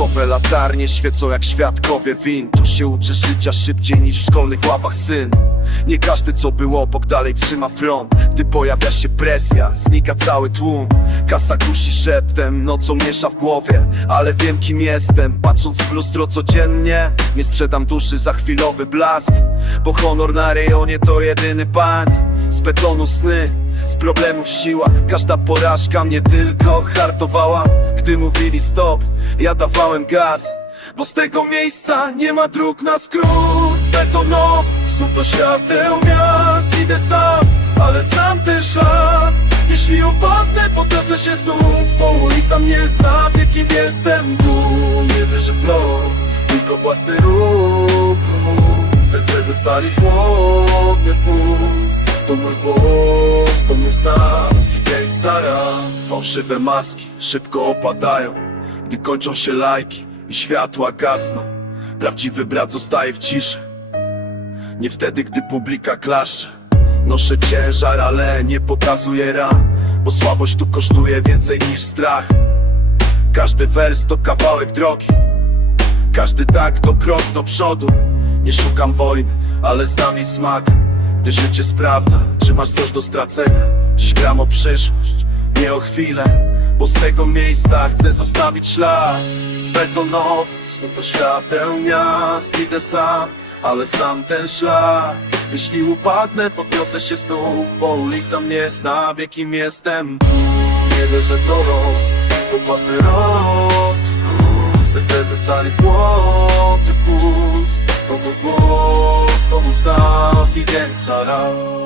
Błyskowe latarnie świecą jak świadkowie win. Tu się uczy życia szybciej niż w szkolnych ławach syn. Nie każdy co było obok dalej trzyma front. Gdy pojawia się presja, znika cały tłum. Kasa kusi szeptem, nocą miesza w głowie. Ale wiem kim jestem, patrząc w lustro codziennie. Nie sprzedam duszy za chwilowy blask Bo honor na rejonie to jedyny pan. Z betonu sny, z problemów siła. Każda porażka mnie tylko hartowała. Gdy mówili stop, ja dawałem gaz. Bo z tego miejsca nie ma dróg na skrót. Z betonów, znów do świateł miast Idę sam, ale znam ten szlak Jeśli upadnę, podniosę się znów. Bo ulica mnie zna, wie kim jestem tu Nie wierzę w los, tylko własny ruch. Serce ze stali chłodny puls To mój głos, to mój znak Dzień stara. Fałszywe maski szybko opadają Gdy kończą się lajki i światła gasną. Prawdziwy brat zostaje w ciszy. Nie wtedy, gdy publika klaszcze. Noszę ciężar, ale nie pokazuję ran Bo słabość tu kosztuje więcej niż strach. Każdy wers to kawałek drogi. Każdy tak to krok do przodu. Nie szukam wojny, ale znam jej smak Gdy życie sprawdza, czy masz coś do stracenia. Dziś gram o przyszłość, nie o chwilę Bo z tego miejsca chcę zostawić ślad. Z betonowych, znów do świateł miast Idę sam, ale znam ten szlak Jeśli upadnę, podniosę się znów Bo ulica mnie zna, wie kim jestem. Nie wierzę w los, chłodny puls To